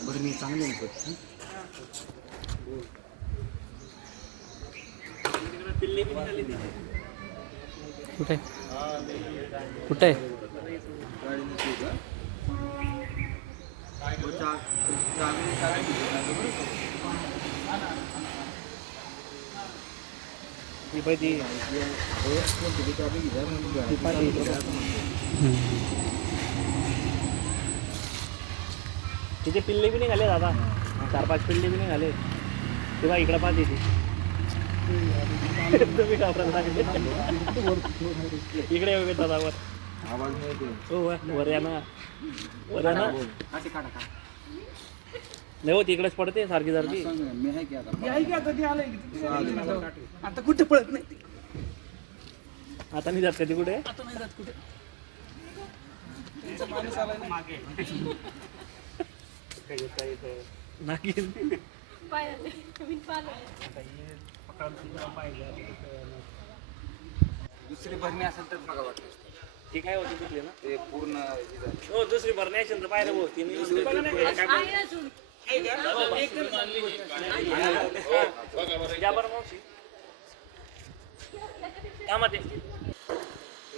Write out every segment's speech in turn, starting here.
बरं मी चांगले आहे कुठे? कुठे? ती तिचे पिल्ले बी निघाले दादा. चार पाच पिल्ले बी निघाले. तेव्हा इकडं पाहते ती तुम्ही घाबरायला लागले. इकडे येऊ दादा वर. आवाज नाही येते. हो वर. या ना. वर या ना. असे काढा का नाही हो तिकडेच पडते सारखी सारखी. आता? आता? कुठे पळत नाही. आता नाही जात कधी कुठे? आता नाही जात कुठे? मागे. नागिन. दुसरी भरणी असेल तर बघा वाटतं. ती काय होती कुठली ना? ते पूर्ण हे झालं. हो दुसरी भरणी असेल तर पाहिलं भाऊ तिने या बरं मावशी. कामात आहे तिचे पिल्ले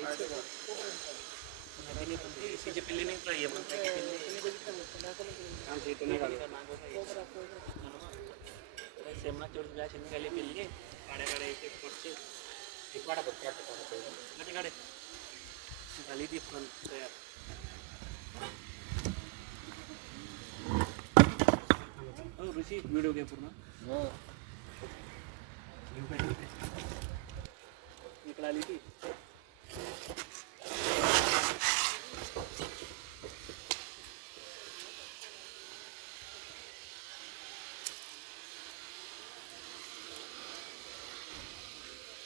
निघता ये म्हणते की पिल्ले आमच्या इथे निघाले सेमना चोर असे निघाले पिल्ले काड्या काड्या एक एक पडचे ते काढा बघ, काढा, काढा पहिलं.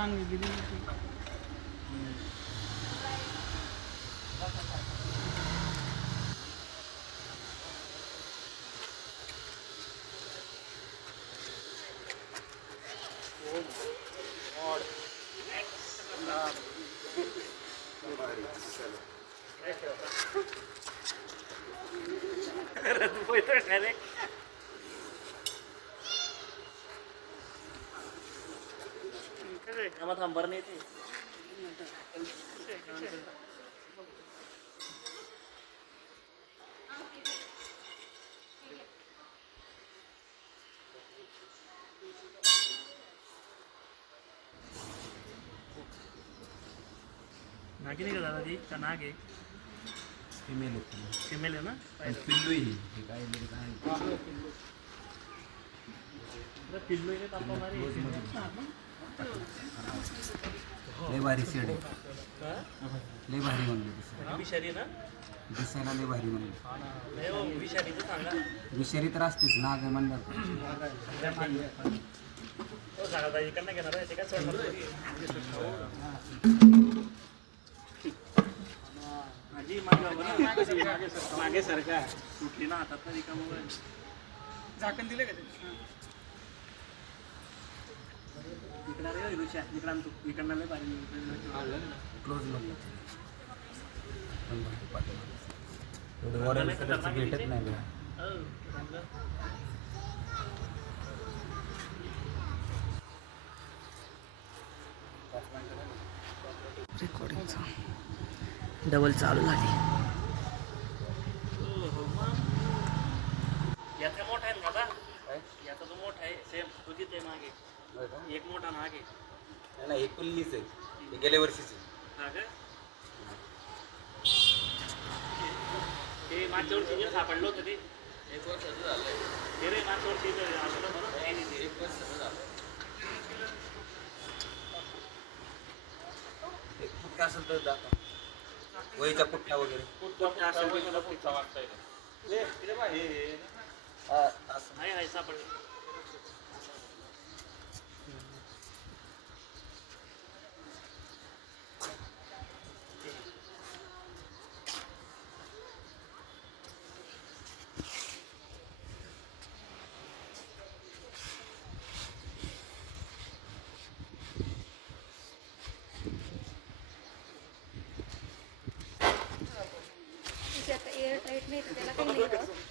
काढा ती थांबर नाही ते. नागी नाही का दादा ती? का नाग आहे? फिमेल होती फिमेल आहे ना? पिल्लू ही. हे काय म्हणजे काय पिल्लू आहे तापवणारी लय भारी शेड आहे. लय भारी म्हणले दिसायला विषारी ना? दिसायला लय भारी म्हणले. नाही हो विषारीचं सांगा. विषारी तर असतेच नाग आहे म्हणलं हो सांगा इकडनं घेणार आहे ते काय सोडणार नाही. आजी मागे बघ ना. मागे सरका. सुटली ना हातात ना रिकामं झाकण दिलं का ते इकडं रे ऋषा इकडं आणतो इकडनं लय भारी क्लोज म्हणलं पण पाठवलं. एवढं कलरचं भेटत नाही बघा. रेकॉर्डिंगचा डबल चालू झाली याचा मोठा आहे ना दादा याचा जो मोठा आहे सेम तो तिथे आहे मागे एक मोठा मागे नाही, नाही, हे कुल्लीच आहे. हे गेल्या वर्षीच आहे. हा का? ते मागच्या वर्षी जे सापडलं होतं ते? एक वर्षाचं झालं ते रे मागच्या वर्षी ते? नाही, ते एक वर्षाचं झालं हे कुठं असेल तर दाखवा. वहीचा पुठ्ठा वगैरे. कुठं असेल ते त्याला पुढचा इकडे पहा, हे, हे. हा, असं. आहे आहे सापडलं. त्याच्यात एअर टाईट नाही तर त्याला काही नाही राहत.